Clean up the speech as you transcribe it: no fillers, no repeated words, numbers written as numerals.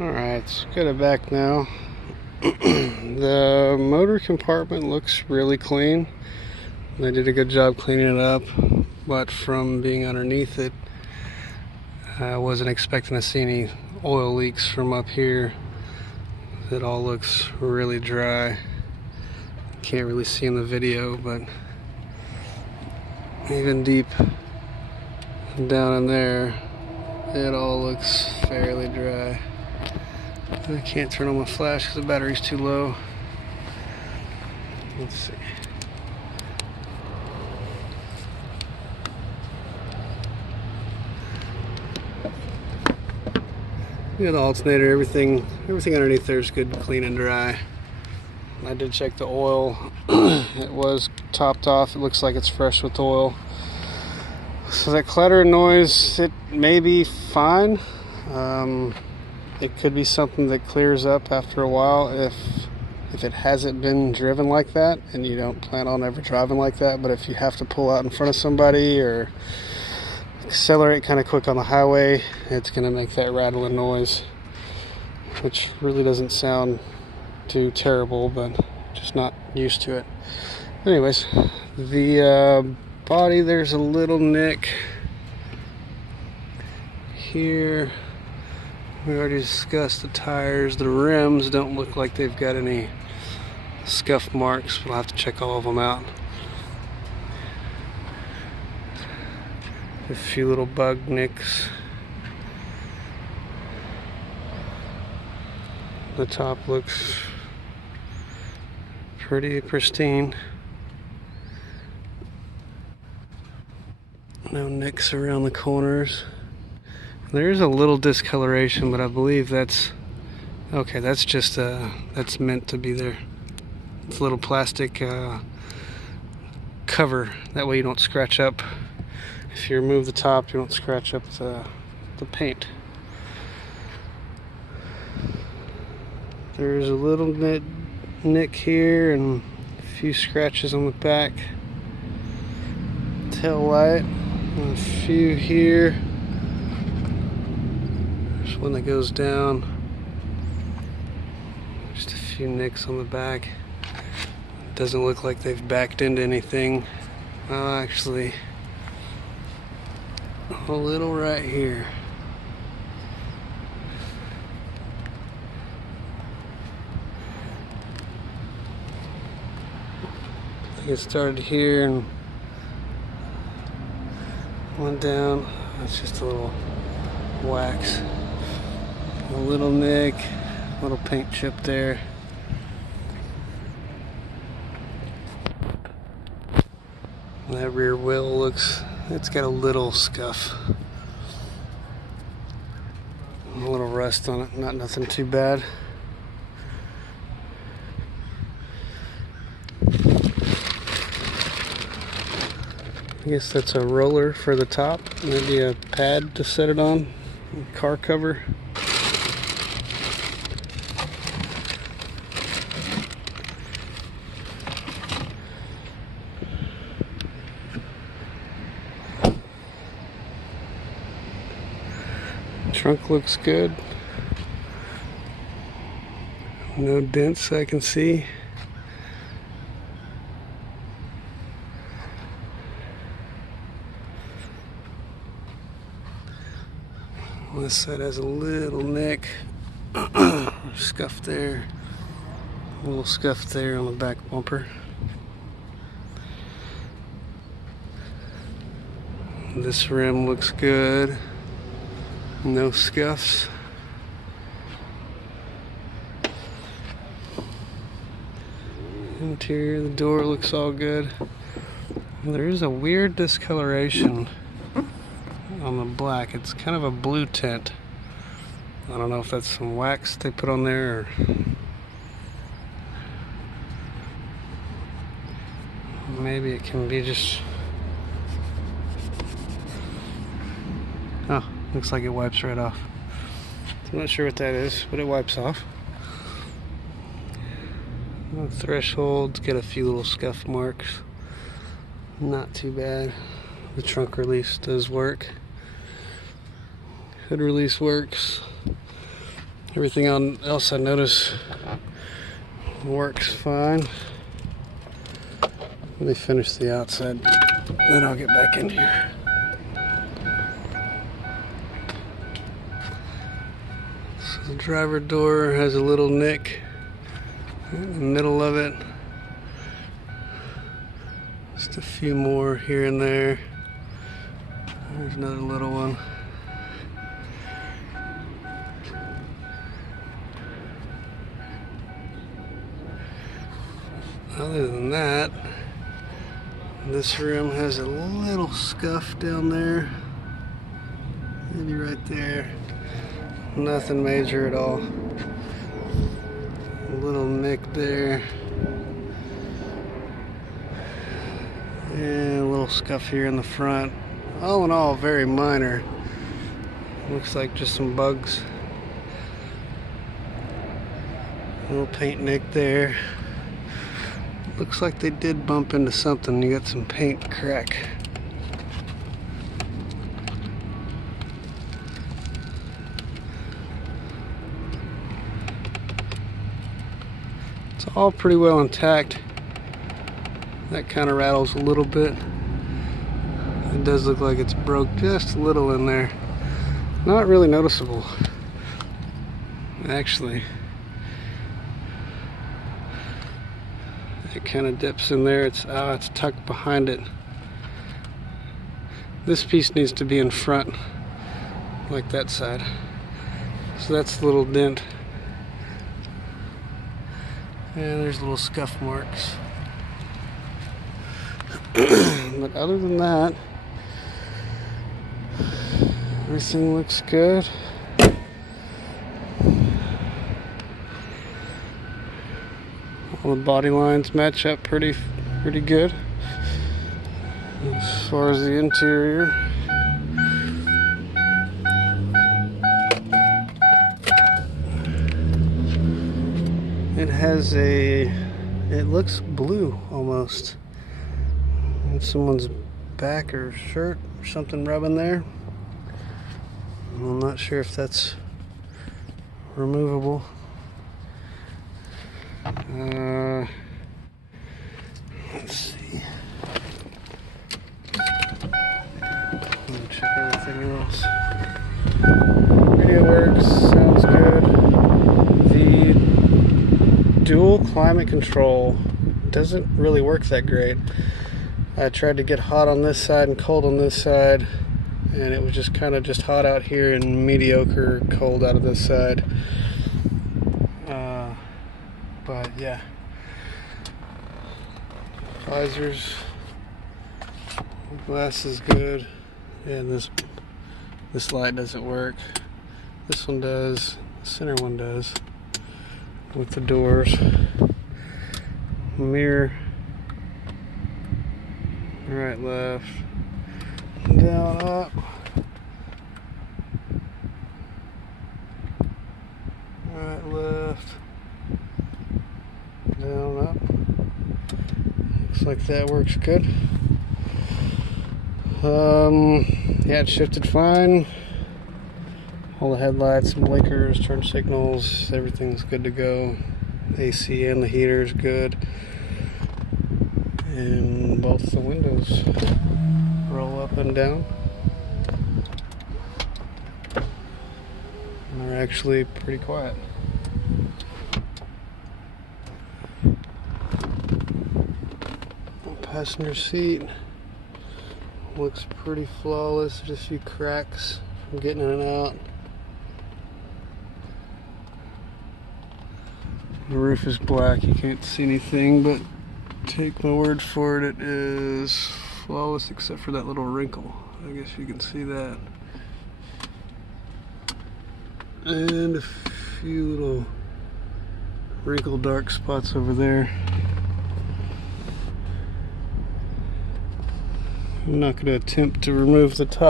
Alright, let's get it back now. The motor compartment looks really clean. They did a good job cleaning it up, but from being underneath it, I wasn't expecting to see any oil leaks from up here. It all looks really dry. Can't really see in the video, but even deep down in there, it all looks fairly dry. I can't turn on my flash because the battery's too low. Let's see. We got the alternator, everything underneath there is good, clean and dry. I did check the oil. It was topped off. It looks like it's fresh with oil. So that clatter and noise, it may be fine. It could be something that clears up after a while if it hasn't been driven like that and you don't plan on ever driving like that. But if you have to pull out in front of somebody or accelerate kind of quick on the highway, it's going to make that rattling noise, which really doesn't sound too terrible, but just not used to it. Anyways, the body, there's a little nick here. We already discussed the tires. The rims don't look like they've got any scuff marks. We'll have to check all of them out. A few little bug nicks. The top looks pretty pristine. No nicks around the corners. There's a little discoloration, but I believe that's okay. That's just that's meant to be there. It's a little plastic cover. That way you don't scratch up. If you remove the top, you don't scratch up the paint. There's a little nick here and a few scratches on the back tail light, and a few here. There's one that goes down. Just a few nicks on the back. Doesn't look like they've backed into anything. Actually, a little right here. I think it started here and went down. It's just a little wax. A little nick, a little paint chip there. And that rear wheel looks, it's got a little scuff. A little rust on it, not nothing too bad. I guess that's a roller for the top, maybe a pad to set it on, car cover. Trunk looks good. No dents I can see. This side has a little nick, scuff there, a little scuff there on the back bumper. This rim looks good, no scuffs. Interior of the door looks all good. There is a weird discoloration on the black. It's kind of a blue tint. I don't know if that's some wax they put on there or maybe it can be just, oh, looks like it wipes right off. I'm not sure what that is, but it wipes off. The thresholds get a few little scuff marks. Not too bad. The trunk release does work. Hood release works. Everything else I notice works fine. Let me finish the outside, then I'll get back in here. So the driver door has a little nick in the middle of it. Just a few more here and there. There's another little one. Other than that, this room has a little scuff down there. Maybe right there. Nothing major at all. A little nick there. And a little scuff here in the front. All in all, very minor. Looks like just some bugs. A little paint nick there. Looks like they did bump into something. You got some paint crack. It's all pretty well intact. That kind of rattles a little bit. It does look like it's broke just a little in there. Not really noticeable, actually. It kind of dips in there. It's tucked behind it. This piece needs to be in front, like that side. So that's the little dent. And there's little scuff marks. But other than that, everything looks good. All the body lines match up pretty good. As far as the interior, it looks blue almost. Someone's back or shirt or something rubbing there. I'm not sure if that's removable. Let's see. Let me check everything else. Radio works, sounds good. The dual climate control doesn't really work that great. I tried to get hot on this side and cold on this side, and it was just kind of just hot out here and mediocre cold out of this side. But yeah, visors, glass is good. Yeah, this light doesn't work. This one does. The center one does. With the doors, mirror, right, left, down, up. Right, left, down, up. Looks like that works good. Yeah, it shifted fine. All the headlights, blinkers, turn signals, everything's good to go. AC and the heater is good. And both the windows roll up and down. And they're actually pretty quiet. Passenger seat looks pretty flawless. Just a few cracks from getting in and out. The roof is black, you can't see anything, but take my word for it, it is flawless except for that little wrinkle. I guess you can see that. And a few little wrinkled dark spots over there. I'm not going to attempt to remove the top.